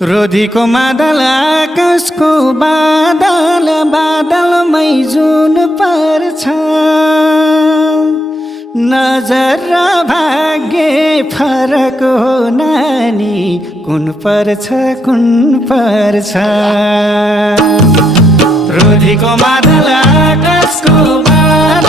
रोधीको मादल आकाशको बादल बादलमै जुन पर्छ नजर र भाग्य फरक हो नानी कुन पर्छ रोधीको मादल आकाशको बादल